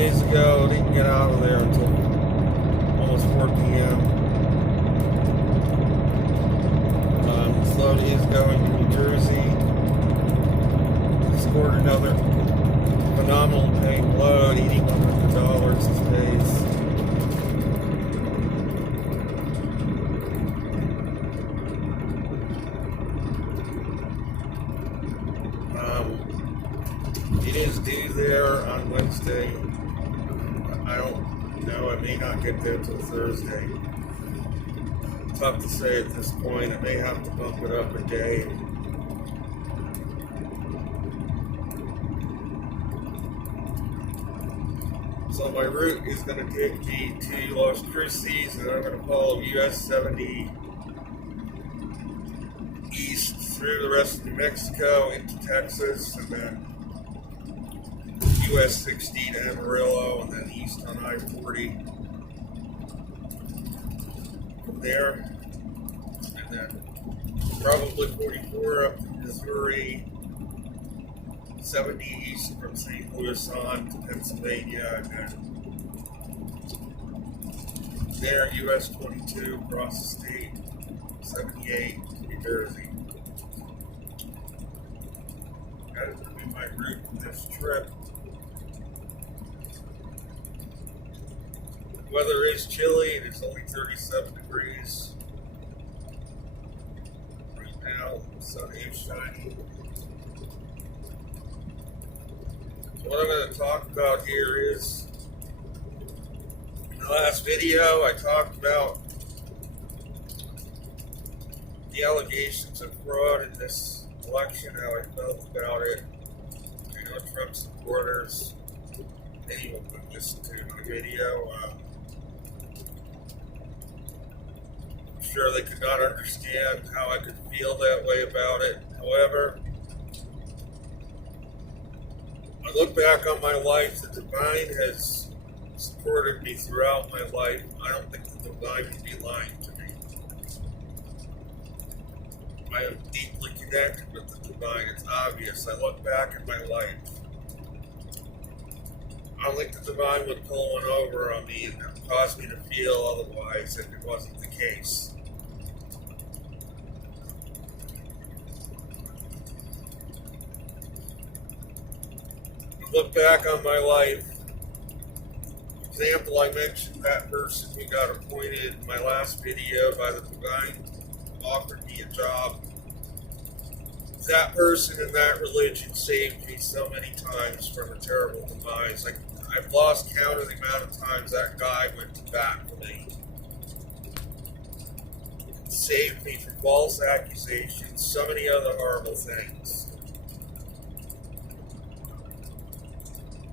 days ago. Didn't get out of there until almost 4 p.m. This load is going to New Jersey. Scored another phenomenal paying load, $8,100 these days. It is due there on Wednesday. I don't know. I may not get there till Thursday. Tough to say at this point. I may have to bump it up a day. So my route is going to take me to Las Cruces, and I'm going to follow US 70 east through the rest of New Mexico into Texas, and then US 60 to Amarillo, and then east on I-40 from there, and then probably 44 up to Missouri, 70 east from St. Louis on to Pennsylvania, and then there US 22 across the state, 78 to New Jersey. That is going to be my route for this trip. The weather is chilly, and it's only 37 degrees. Right now, the sun is shining. So what I'm going to talk about here is, in the last video, I talked about the allegations of fraud in this election, how I felt about it. I know Trump supporters, anyone would listen to my video. I'm sure they could not understand how I could feel that way about it. However, I look back on my life. The divine has supported me throughout my life. I don't think the divine would be lying to me. I am deeply connected with the divine. It's obvious. I look back at my life. I don't think the divine would pull one over on me and cause me to feel otherwise if it wasn't the case. Look back on my life. For example, I mentioned that person who got appointed in my last video by the divine, offered me a job. That person in that religion saved me so many times from a terrible demise. I've lost count of the amount of times that guy went to bat for me. Saved me from false accusations, so many other horrible things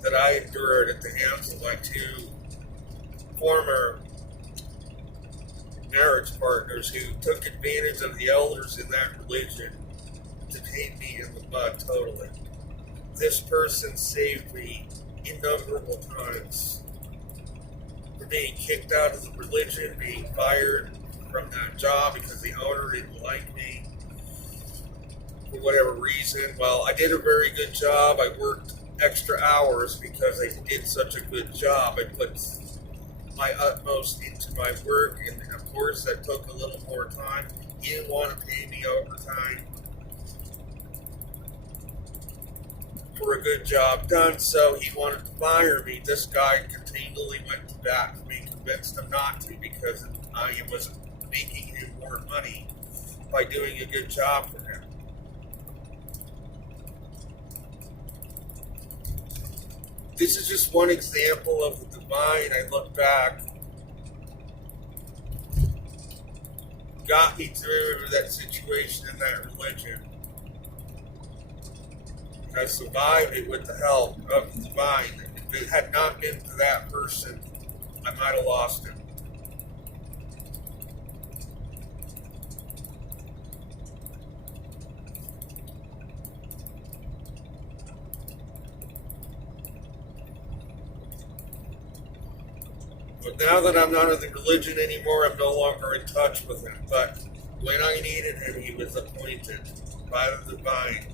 that I endured at the hands of my two former marriage partners who took advantage of the elders in that religion to paint me in the mud totally. This person saved me innumerable times from being kicked out of the religion, being fired from that job because the owner didn't like me for whatever reason. Well, I did a very good job. I worked extra hours because I did such a good job. I put my utmost into my work, and of course that took a little more time. He didn't want to pay me overtime for a good job done, so he wanted to fire me. This guy continually went to bat for me, convinced him not to because I was making him more money by doing a good job for him. This is just one example of the divine. I look back, got me through that situation in that religion. I survived it with the help of the divine. If it had not been for that person, I might have lost him. But now that I'm not in the religion anymore, I'm no longer in touch with him. But when I needed him, he was appointed by the divine.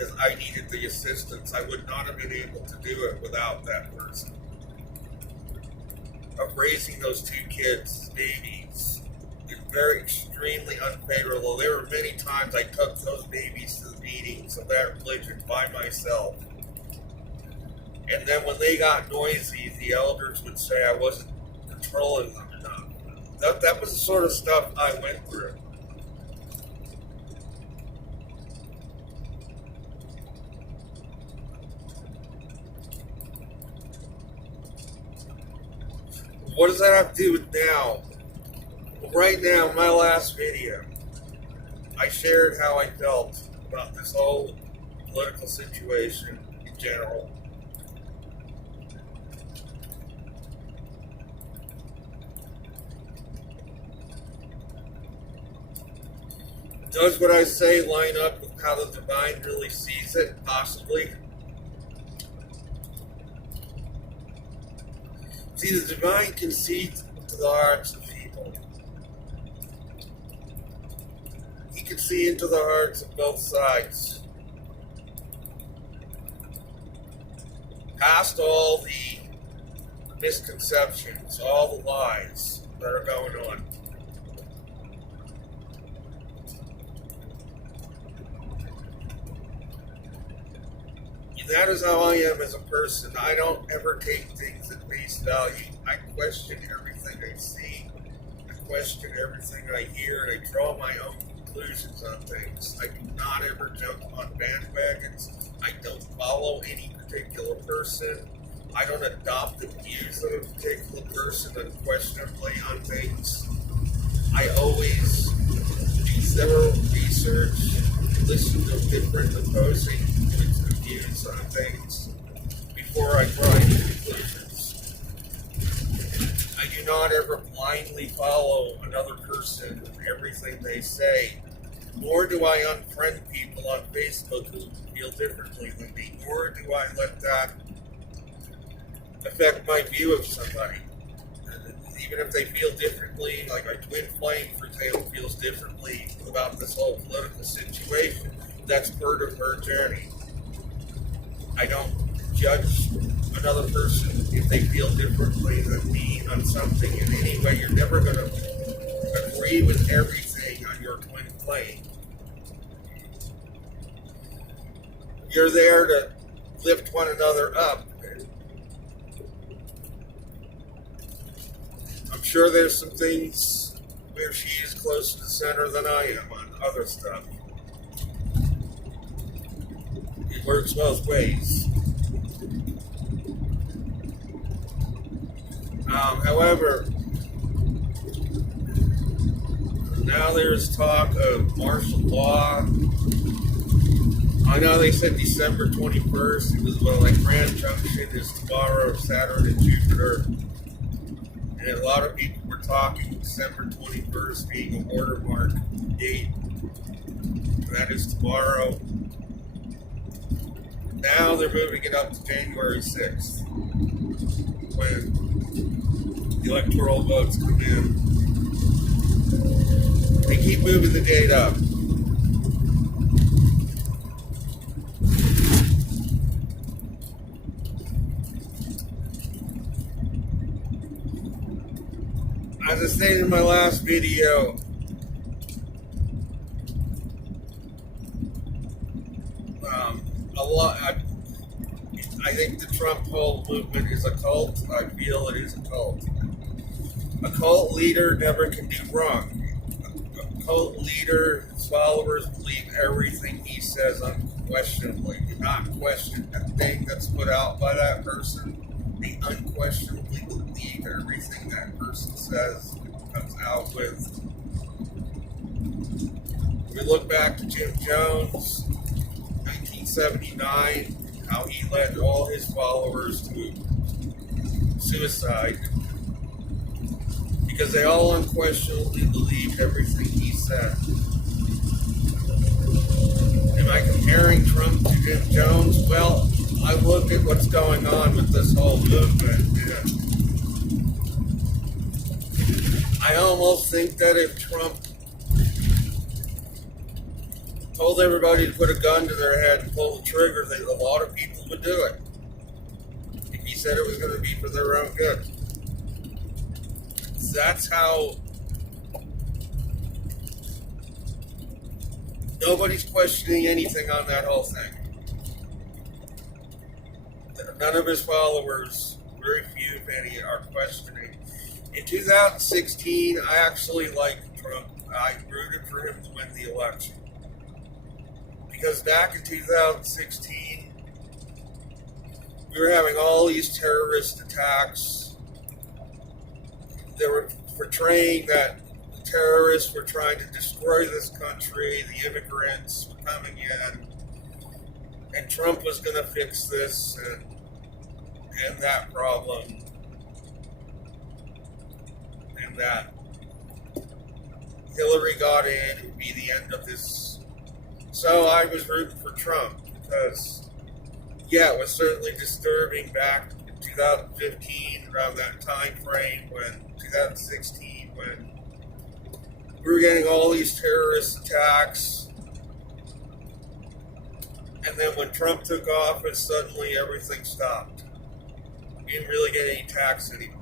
because I needed the assistance. I would not have been able to do it without that person. Of raising those two kids, babies, is very extremely unfavorable. There were many times I took those babies to the meetings of that religion by myself. And then when they got noisy, the elders would say I wasn't controlling them enough. That was the sort of stuff I went through. What does that have to do with now? Well, right now, my last video, I shared how I felt about this whole political situation in general. Does what I say line up with how the divine really sees it? Possibly. See, the divine can see into the hearts of people. He can see into the hearts of both sides. Past all the misconceptions, all the lies that are going on. That is how I am as a person. I don't ever take things at face value. I question everything I see. I question everything I hear, and I draw my own conclusions on things. I do not ever jump on bandwagons. I don't follow any particular person. I don't adopt the views of a particular person unquestionably on things. I always do thorough research, listen to different opposing views on things before I draw any conclusions. I do not ever blindly follow another person and everything they say, nor do I unfriend people on Facebook who feel differently than me, nor do I let that affect my view of somebody. Even if they feel differently, like my twin flame, for example, feels differently about this whole political situation, that's part of her journey. I don't judge another person if they feel differently than me on something in any way. You're never going to agree with everything on your twin flame. You're there to lift one another up. I'm sure there's some things where she is closer to the center than I am on other stuff. It works both ways. However, now there's talk of martial law. I know they said December 21st. It was like Grand Junction is tomorrow, Saturn and Jupiter. And a lot of people were talking December 21st being a watermark date. That is tomorrow. Now they're moving it up to January 6th when the electoral votes come in. They keep moving the date up. As I stated in my last video, I think the Trump whole movement is a cult. I feel it is a cult. A cult leader never can do wrong. A cult leader's followers believe everything he says unquestionably. Do not question a thing that's put out by that person. They unquestionably believe everything that person says and comes out with. We look back to Jim Jones, 1979, how he led all his followers to suicide because they all unquestionably believed everything he said. Am I comparing Trump to Jim Jones? Well, I look at what's going on with this whole movement, and I almost think that if Trump told everybody to put a gun to their head and pull the trigger, a lot of people would do it. If he said it was going to be for their own good. That's how nobody's questioning anything on that whole thing. None of his followers, very few if any, are questioning. In 2016, I actually liked Trump. I rooted for him to win the election. Because back in 2016, we were having all these terrorist attacks. They were portraying that the terrorists were trying to destroy this country, the immigrants were coming in, and Trump was going to fix this and that problem, and that Hillary got in, it would be the end of this. So I was rooting for Trump because, yeah, it was certainly disturbing back in 2015, around that time frame, when 2016, when we were getting all these terrorist attacks. And then when Trump took office, suddenly everything stopped. You didn't really get any attacks anymore.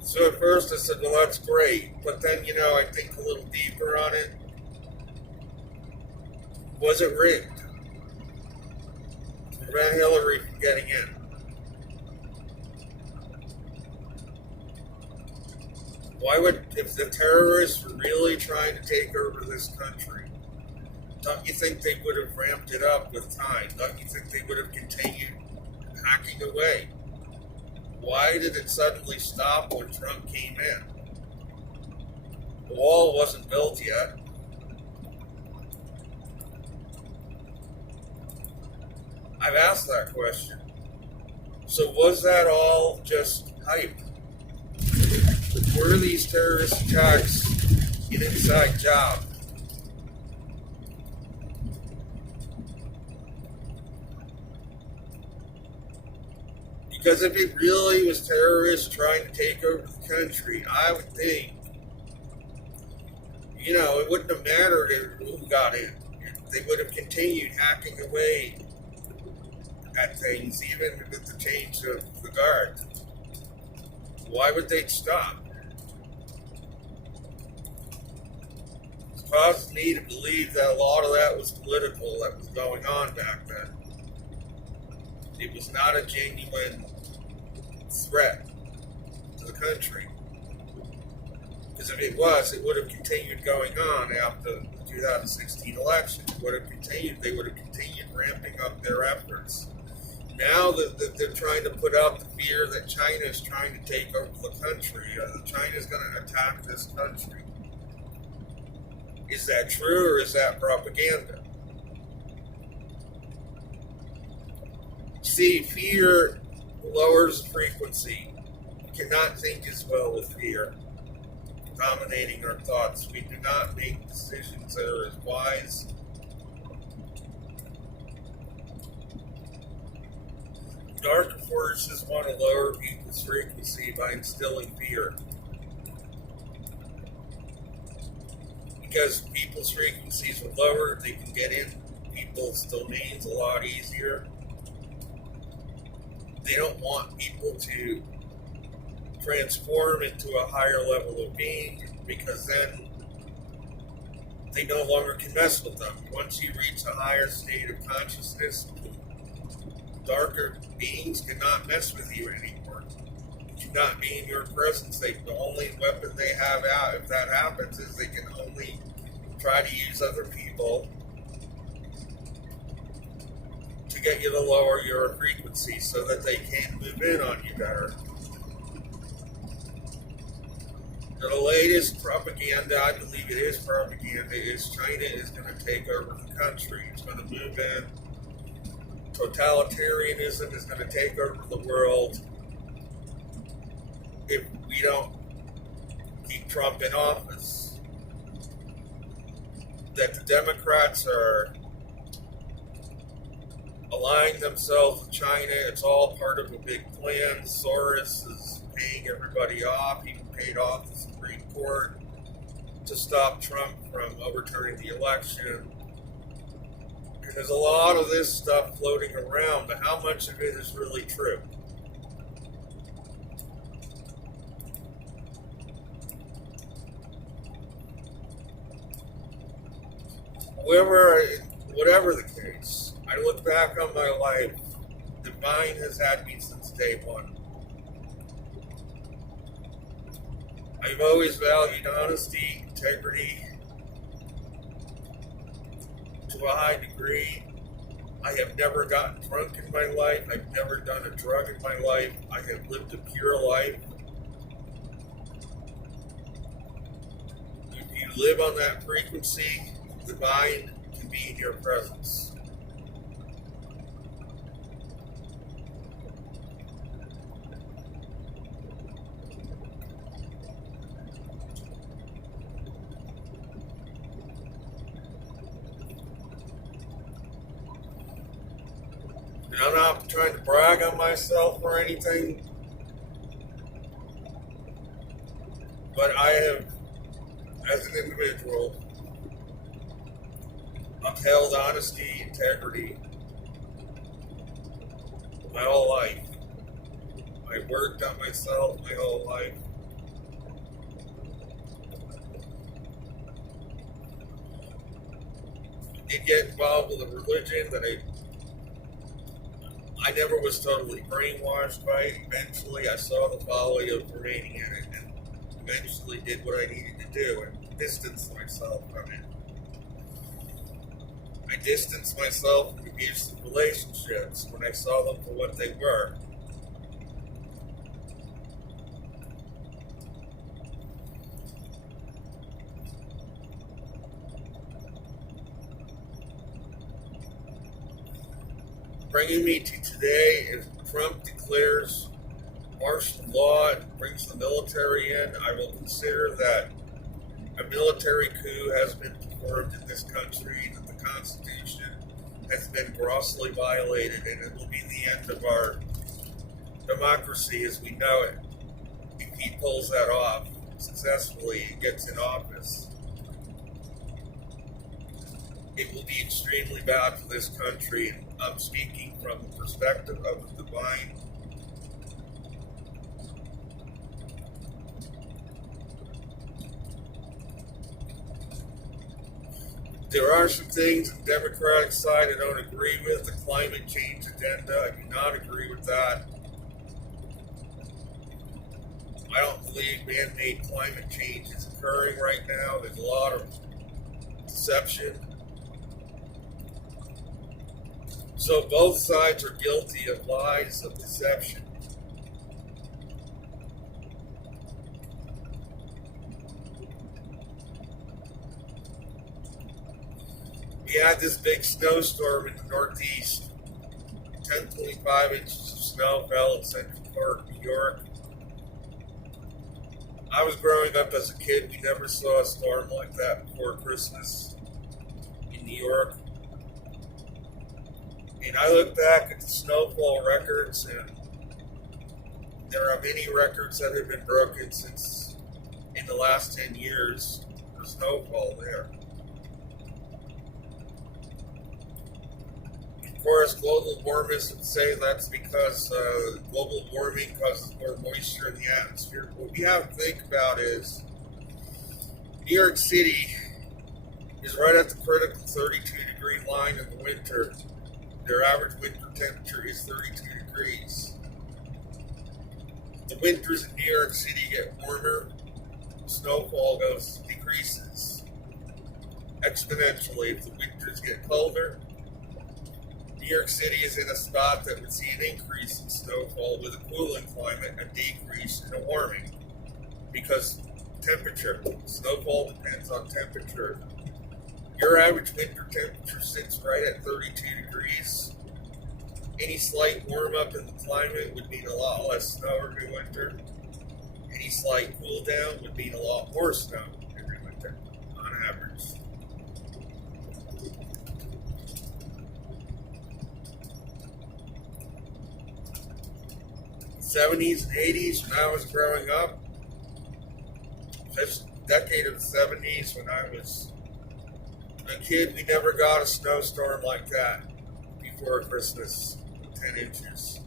So at first I said, well, that's great. But then, I think a little deeper on it. Was it rigged to prevent Hillary from getting in? Why would, if the terrorists were really trying to take over this country, don't you think they would have ramped it up with time? Don't you think they would have continued hacking away? Why did it suddenly stop when Trump came in? The wall wasn't built yet. I've asked that question. So was that all just hype? Were these terrorist attacks an inside job? Because if it really was terrorists trying to take over the country, I would think, it wouldn't have mattered who got in. They would have continued hacking away at things, even with the change of the guard. Why would they stop? It's caused me to believe that a lot of that was political that was going on back then. It was not a genuine threat to the country. Because if it was, it would have continued going on after the 2016 election. It would have continued. They would have continued ramping up their efforts. Now that they're trying to put out the fear that China is trying to take over the country, that China is going to attack this country. Is that true or is that propaganda? See, fear lowers frequency. We cannot think as well with fear dominating our thoughts. We do not make decisions that are as wise. Darker forces want to lower people's frequency by instilling fear. Because people's frequencies are lower, they can get in people's domains a lot easier. They don't want people to transform into a higher level of being, because then they no longer can mess with them. Once you reach a higher state of consciousness, darker beings cannot mess with you anymore. Cannot be in your presence. The only weapon they have out, if that happens, is they can only try to use other people to get you to lower your frequency so that they can't move in on you better. The latest propaganda, I believe it is propaganda, is China is going to take over the country. It's going to move in. Totalitarianism is going to take over the world if we don't keep Trump in office. That the Democrats are aligning themselves with China. It's all part of a big plan. Soros is paying everybody off. He paid off the Supreme Court to stop Trump from overturning the election. And there's a lot of this stuff floating around, but how much of it is really true? Whatever the case, I look back on my life. Divine has had me since day one. I've always valued honesty, integrity to a high degree. I have never gotten drunk in my life. I've never done a drug in my life. I have lived a pure life. If you live on that frequency, divine can be in your presence. And I'm not trying to brag on myself or anything, but I have, as an individual, upheld honesty, integrity my whole life. I worked on myself my whole life. Did get involved with a religion that I never was totally brainwashed by it. Eventually, I saw the folly of remaining in it and eventually did what I needed to do and distanced myself from it. I distanced myself from abusive relationships when I saw them for what they were. Bringing me to today, if Trump declares martial law and brings the military in, I will consider that a military coup has been performed in this country, that the Constitution has been grossly violated, and it will be the end of our democracy as we know it. If he pulls that off successfully and gets in office, it will be extremely bad for this country. And I'm speaking from the perspective of the divine. There are some things on the Democratic side I don't agree with. The climate change agenda, I do not agree with that. I don't believe man-made climate change is occurring right now. There's a lot of deception. So both sides are guilty of lies, of deception. We had this big snowstorm in the Northeast. 10.5 inches of snow fell in Central Park, New York. I was growing up as a kid. We never saw a storm like that before Christmas in New York. And I look back at the snowfall records, and there are many records that have been broken since in the last 10 years for snowfall there. Of course, global warmers would say that's because global warming causes more moisture in the atmosphere. What we have to think about is New York City is right at the critical 32-degree line in the winter. Their average winter temperature is 32 degrees. The winters in New York City get warmer, snowfall decreases exponentially. If the winters get colder, New York City is in a spot that would see an increase in snowfall with a cooling climate, a decrease in a warming. Because temperature, snowfall depends on temperature. Your average winter temperature sits right at 32 degrees. Any slight warm up in the climate would mean a lot less snow every winter. Any slight cool down would mean a lot more snow every winter, on average. The 70s and 80s, when I was growing up, decade of the 70s, when I was a kid, we never got a snowstorm like that before Christmas, 10 inches.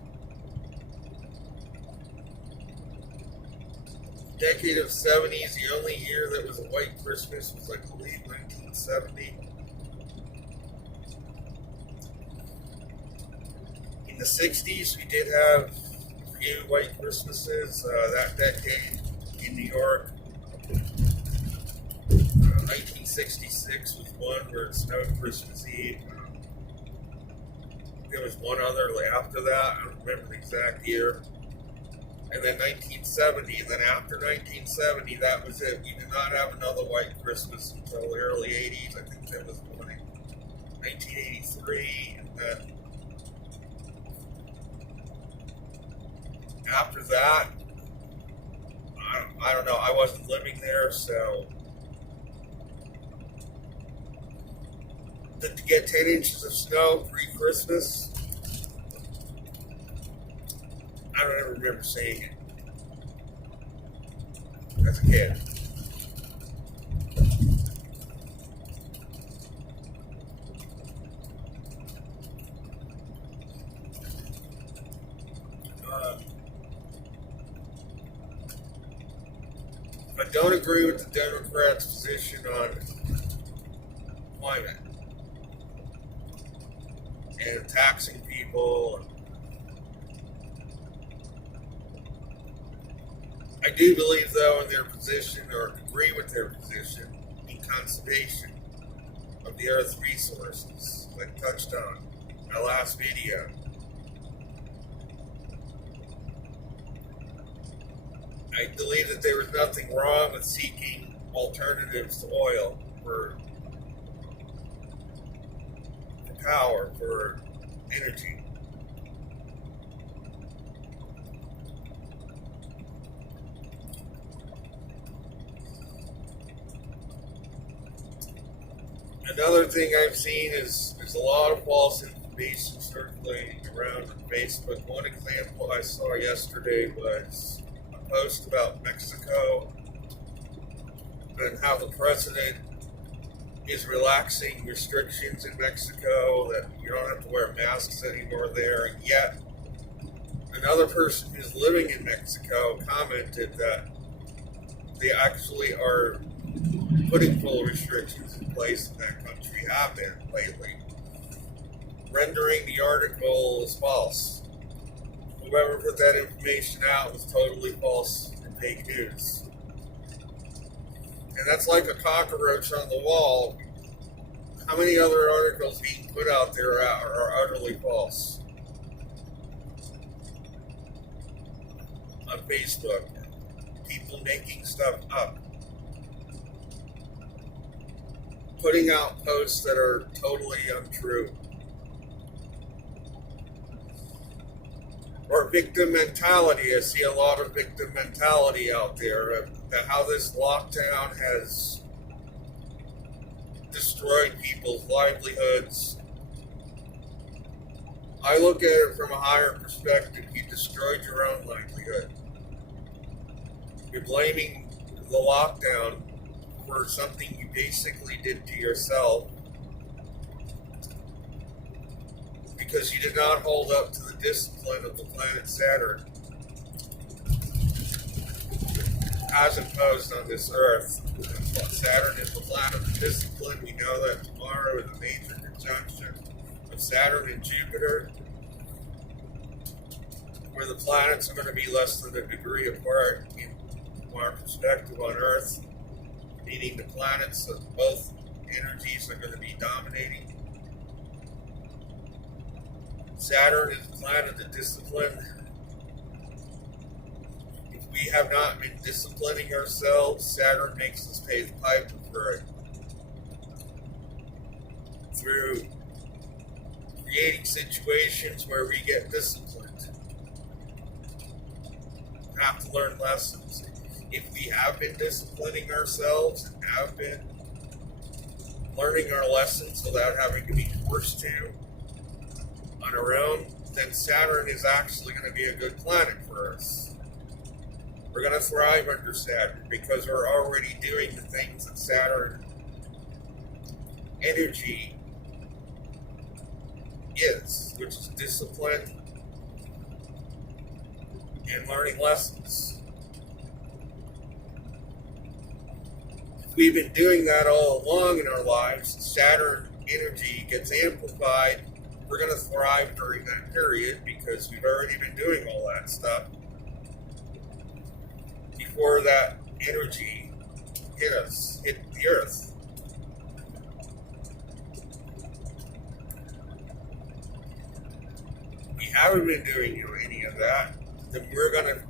Decade of 70s, the only year that was a white Christmas was, I believe, 1970. In the 60s, we did have a few white Christmases that decade in New York. 1966 was one where it snowed Christmas Eve. There was one other after that. I don't remember the exact year. And then 1970. And then after 1970, that was it. We did not have another white Christmas until the early 80s. I think that was one in 1983. And then after that, I don't know. I wasn't living there, so to get 10 inches of snow pre-Christmas, I don't ever remember seeing it as a kid. I don't agree with the Democrats' position on climate and taxing people. I do believe, though, in their position, or agree with their position, in conservation of the Earth's resources, like touched on in my last video. I believe that there was nothing wrong with seeking alternatives to oil for power, for energy. Another thing I've seen is there's a lot of false information circulating around on Facebook. One example I saw yesterday was a post about Mexico and how the president is relaxing restrictions in Mexico, that you don't have to wear masks anymore there, and yet another person who's living in Mexico commented that they actually are putting full restrictions in place in that country, have been lately, rendering the article as false. Whoever put that information out was totally false and fake news. And that's like a cockroach on the wall. How many other articles being put out there are utterly false? On Facebook, people making stuff up, putting out posts that are totally untrue. Or victim mentality. I see a lot of victim mentality out there. How this lockdown has destroyed people's livelihoods. I look at it from a higher perspective. You destroyed your own livelihood. You're blaming the lockdown for something you basically did to yourself because you did not hold up to the discipline of the planet Saturn as imposed on this Earth. Saturn is the planet of discipline. We know that tomorrow is a major conjunction of Saturn and Jupiter, where the planets are going to be less than a degree apart from our perspective on Earth, meaning the planets of both energies are going to be dominating. Saturn is the planet of discipline. If we have not been disciplining ourselves, Saturn makes us pay the piper for it. Through creating situations where we get disciplined. We have to learn lessons. If we have been disciplining ourselves and have been learning our lessons without having to be forced to on our own, then Saturn is actually going to be a good planet for us. We're going to thrive under Saturn because we're already doing the things that Saturn energy is, which is discipline and learning lessons. We've been doing that all along in our lives. Saturn energy gets amplified. We're going to thrive during that period because we've already been doing all that stuff before that energy hit the earth. We haven't been doing any of that. Then we're going to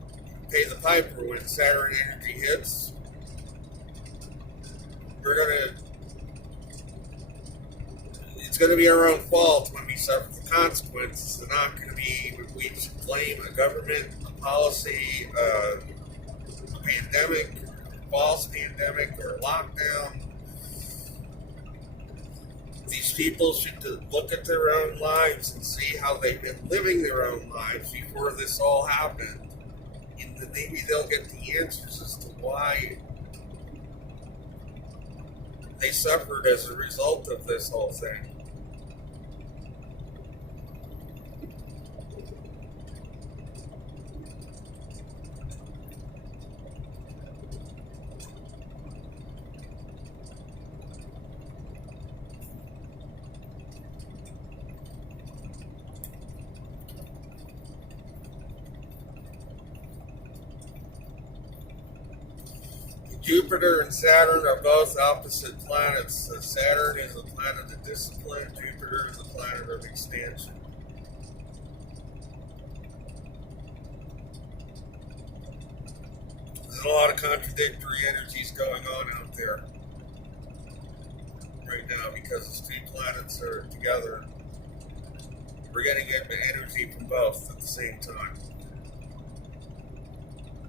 pay the piper when Saturn energy hits. It's going to be our own fault when we suffer the consequences. They're not going to be, we should blame a government, a policy, a pandemic, a false pandemic, or a lockdown. These people should look at their own lives and see how they've been living their own lives before this all happened. And then maybe they'll get the answers as to why they suffered as a result of this whole thing. Jupiter and Saturn are both opposite planets. Saturn is a planet of discipline. Jupiter is a planet of expansion. There's a lot of contradictory energies going on out there right now because these two planets are together. We're getting energy from both at the same time.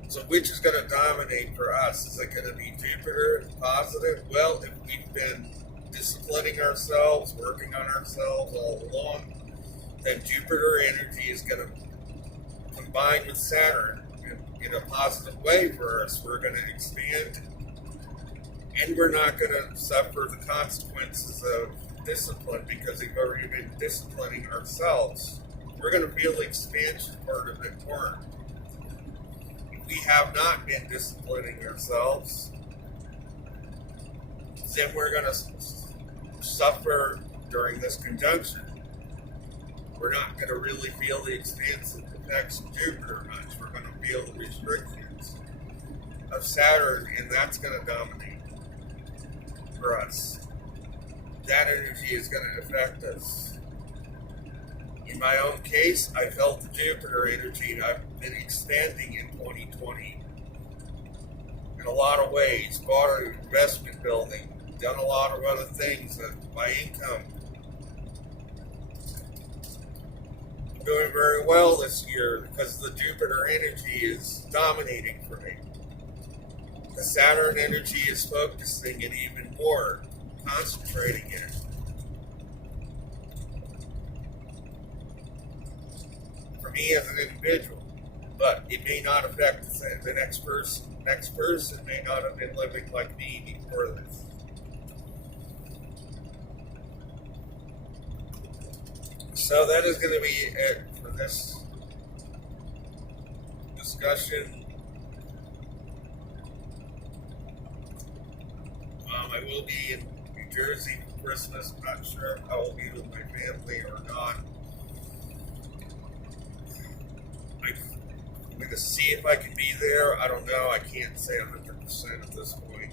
So which is going to dominate for us? Is it going to be Jupiter, positive? Well, if we've been disciplining ourselves, working on ourselves all along, then Jupiter energy is going to combine with Saturn in a positive way for us. We're going to expand, and we're not going to suffer the consequences of discipline because we've already been disciplining ourselves. We're going to feel the expansion part of it more. We have not been disciplining ourselves, then we're going to suffer during this conjunction. We're not going to really feel the expansive effects of Jupiter much. We're going to feel the restrictions of Saturn, and that's going to dominate for us. That energy is going to affect us. In my own case, I felt the Jupiter energy, and I've been expanding in 2020 in a lot of ways. Bought an investment building, done a lot of other things. My income doing very well this year because the Jupiter energy is dominating for me. The Saturn energy is focusing it even more, concentrating it. Me as an individual, but it may not affect the next person. Next person may not have been living like me before this. So that is going to be it for this discussion. I will be in New Jersey for Christmas. I'm not sure if I will be with my family or not. I'm going to see if I can be there. I don't know. I can't say 100% at this point.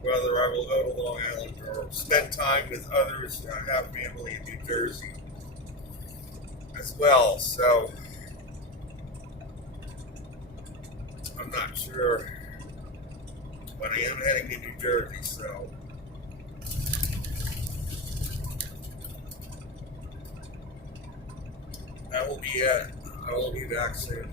Whether I will go to Long Island or spend time with others. I have family in New Jersey as well, so I'm not sure. But I am heading to New Jersey, so that will be it. I will be back soon.